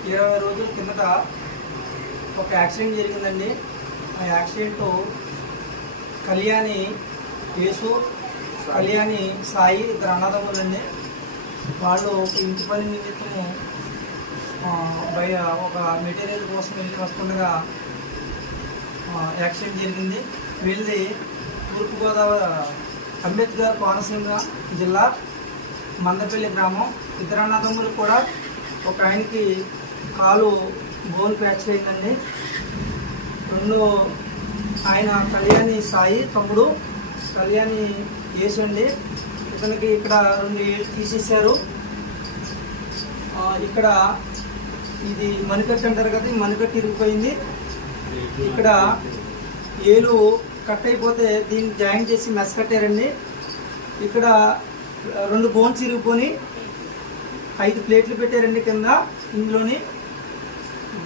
ఇరవై రోజుల కిందట ఒక యాక్సిడెంట్ జరిగిందండి. ఆ యాక్సిడెంట్ కళ్యాణి యేసు కళ్యాణి సాయి ఇద్దరు అన్నదమ్ములండి. వాళ్ళు ఇంటి పని నిమిత్తము బయ ఒక మెటీరియల్ కోసం వెళ్ళి వస్తుండగా యాక్సిడెంట్ జరిగింది. వెళ్ళి తూర్పుగోదావరి అంబేద్కర్ కోనసీమ జిల్లా మందపల్లి గ్రామం ఇద్దరు అన్నదమ్ములు కూడా ఒక ఆయనకి కాలు బోన్ ఫ్రాక్చర్ అయిందండి. రెండు ఆయన కళ్యాణి సాయి తమ్ముడు కళ్యాణి చేసండి ఇతనికి ఇక్కడ రెండు ఏళ్ళు తీసేశారు. ఇక్కడ ఇది మణికట్టు అంటారు కదా ఈ మణికట్టు ఇరిగిపోయింది. ఇక్కడ ఏలు కట్ అయిపోతే దీన్ని జాయిన్ చేసి మెస్ కట్టారండి. ఇక్కడ రెండు బోన్స్ ఇరిగిపోయి ఐదు ప్లేట్లు పెట్టారండి కింద ఇందులోని.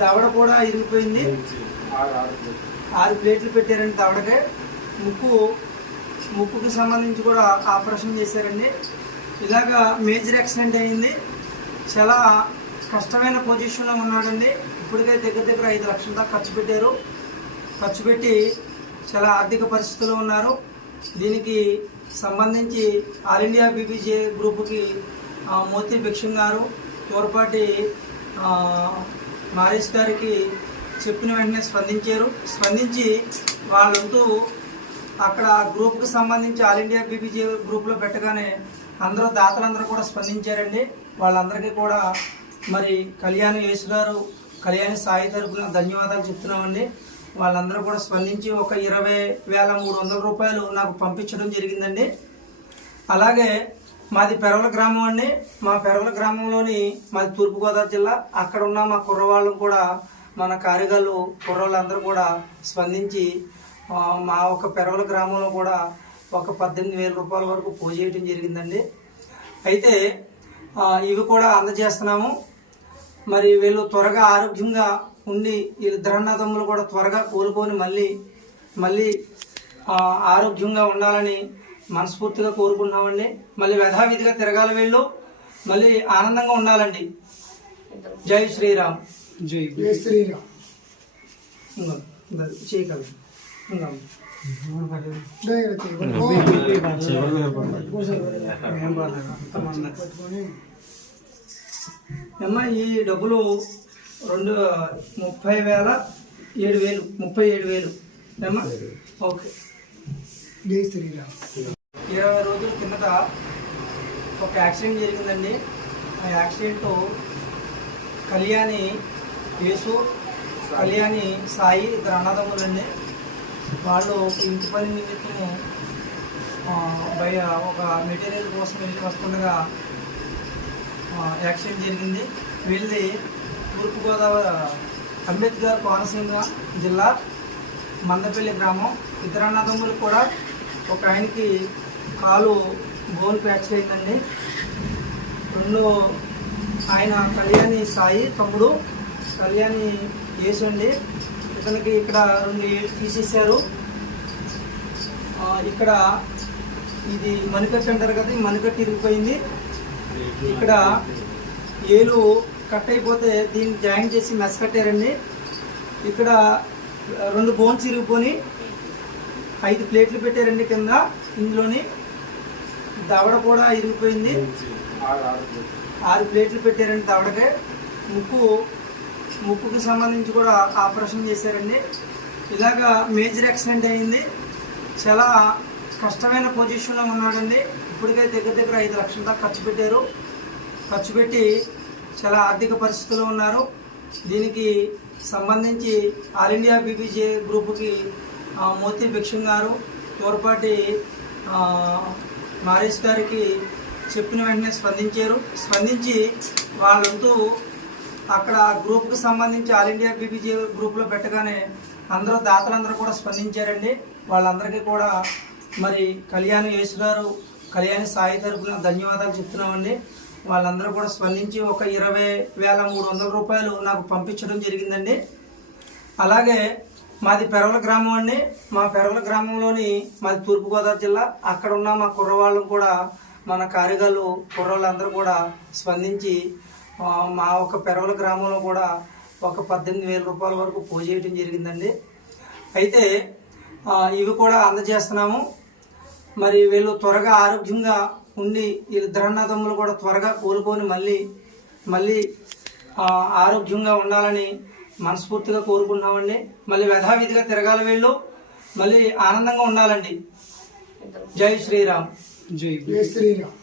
దవడ కూడా ఇరిగిపోయింది. ఆరు ప్లేట్లు పెట్టారండి దవడకే. ముక్కు ముక్కుకి సంబంధించి కూడా ఆపరేషన్ చేశారండి. ఇలాగా మేజర్ యాక్సిడెంట్ అయింది. చాలా కష్టమైన పొజిషన్లో ఉన్నాడండి. ఇప్పటికే దగ్గర దగ్గర ఐదు లక్షల దాకా ఖర్చు పెట్టారు. ఖర్చు పెట్టి చాలా ఆర్థిక పరిస్థితుల్లో ఉన్నారు. దీనికి సంబంధించి ఆల్ ఇండియా బీబీజే గ్రూప్కి మోతీ భిక్షం గారు తోరపాటి మారేష్ గారికి చెప్పిన వెంటనే స్పందించారు. స్పందించి వాళ్ళంతూ అక్కడ గ్రూప్కి సంబంధించి ఆల్ ఇండియా బీబీజే గ్రూప్లో పెట్టగానే అందరూ దాతలందరూ కూడా స్పందించారండి. వాళ్ళందరికీ కూడా మరి కళ్యాణ యేసు గారు కళ్యాణ సాయి తరపున ధన్యవాదాలు చెప్తున్నామండి. వాళ్ళందరూ కూడా స్పందించి ఒక ఇరవై వేల మూడు వందల రూపాయలు నాకు పంపించడం జరిగిందండి. అలాగే మాది పెరవల గ్రామం అండి. మా పెరవల గ్రామంలోని మాది తూర్పుగోదావరి జిల్లా. అక్కడ ఉన్న మా కుర్రవాళ్ళు కూడా మన కారిగాళ్ళు కుర్రవాళ్ళందరూ కూడా స్పందించి మా ఒక పెరవల గ్రామంలో కూడా ఒక పద్దెనిమిది వేల రూపాయల వరకు పూజ చేయడం జరిగిందండి. అయితే ఇవి కూడా అందజేస్తున్నాము. మరి వీళ్ళు త్వరగా ఆరోగ్యంగా ఉండి వీళ్ళు ధరణాదమ్ములు కూడా త్వరగా కోలుకొని మళ్ళీ మళ్ళీ ఆరోగ్యంగా ఉండాలని మనస్ఫూర్తిగా కోరుకుంటున్నామండి. మళ్ళీ యథావిధిగా తిరగాలి వీళ్ళు. మళ్ళీ ఆనందంగా ఉండాలండి. జై శ్రీరామ్. జై జై శ్రీరామ్. అమ్మ ఈ డబ్బులు రెండు ముప్పై వేల ఏడు వేలు ముప్పై ఏడు వేలు. అమ్మా ఓకే. జై శ్రీరామ్ ఇరవై రోజుల కిందట ఒక యాక్సిడెంట్ జరిగిందండి. ఆ యాక్సిడెంట్ కళ్యాణి యేసు కళ్యాణి సాయి ఇద్దరు అన్నదమ్ములండి వాళ్ళు ఇంటి పని నిమిత్తము బయ ఒక మెటీరియల్ కోసం వెళ్ళి వస్తుండగా యాక్సిడెంట్ జరిగింది. వెళ్ళి తూర్పుగోదావరి అంబేద్కర్ కోనసీమ జిల్లా మందపల్లి గ్రామం ఇద్దరు అన్నదమ్ములు కూడా ఒక ఆయనకి కాలు బోన్ ఫ్రాక్చర్ అయిందండి. రెండు ఆయన కళ్యాణి సాయి తమ్ముడు కళ్యాణి అండి ఇతనికి ఇక్కడ రెండు ఏళ్ళు తీసేశారు. ఇక్కడ ఇది మణికట్టు అంటారు కదా ఈ మణికట్టు ఇరిగిపోయింది. ఇక్కడ ఏలు కట్ అయిపోతే దీన్ని జాయిన్ చేసి మెస్ కట్టారండి. ఇక్కడ రెండు బోన్స్ ఇరిగిపోయి ఐదు ప్లేట్లు పెట్టారండి కింద. ఇందులోని దవడ కూడా ఇరిగిపోయింది ఆరు ప్లేట్లు పెట్టారండి దవడకే. ముక్కు ముక్కుకి సంబంధించి కూడా ఆపరేషన్ చేశారండి. ఇలాగా మేజర్ యాక్సిడెంట్ అయింది. చాలా కష్టమైన పొజిషన్లో ఉన్నాడండి. ఇప్పటికే దగ్గర దగ్గర ఐదు లక్షల దాకా ఖర్చు పెట్టారు. ఖర్చు పెట్టి చాలా ఆర్థిక పరిస్థితుల్లో ఉన్నారు. దీనికి సంబంధించి ఆల్ ఇండియా బీబీజే గ్రూప్కి మోతి భిక్షం గారు తోర్పాటి మారేష్ గారికి చెప్పిన వెంటనే స్పందించారు. స్పందించి వాళ్ళంతూ అక్కడ గ్రూప్కి సంబంధించి ఆల్ ఇండియా బీబీజీ గ్రూప్లో పెట్టగానే అందరూ దాతలందరూ కూడా స్పందించారండి. వాళ్ళందరికీ కూడా మరి కళ్యాణ యేసు గారు కళ్యాణ సాయి తరపున ధన్యవాదాలు చెప్తున్నామండి. వాళ్ళందరూ కూడా స్పందించి ఒక ఇరవై వేల మూడు వందల రూపాయలు నాకు పంపించడం జరిగిందండి. అలాగే మాది పెరవల గ్రామం అండి. మా పెరవల గ్రామంలోని మాది తూర్పుగోదావరి జిల్లా. అక్కడ ఉన్న మా కుర్రవాళ్ళు కూడా మన కారిగాళ్ళు కుర్రవాళ్ళందరూ కూడా స్పందించి మా ఒక పెరవల గ్రామంలో కూడా ఒక పద్దెనిమిది వేల రూపాయల వరకు పూజ చేయడం జరిగిందండి. అయితే ఇవి కూడా అందజేస్తున్నాము. మరి వీళ్ళు త్వరగా ఆరోగ్యంగా ఉండి వీళ్ళు ధరణాదమ్ములు కూడా త్వరగా కోలుకొని మళ్ళీ మళ్ళీ ఆరోగ్యంగా ఉండాలని మనస్ఫూర్తిగా కోరుకుంటున్నామండి. మళ్ళీ యథావిధిగా తిరగాలి వీళ్ళు. మళ్ళీ ఆనందంగా ఉండాలండి. జై శ్రీరామ్. జై శ్రీరామ్.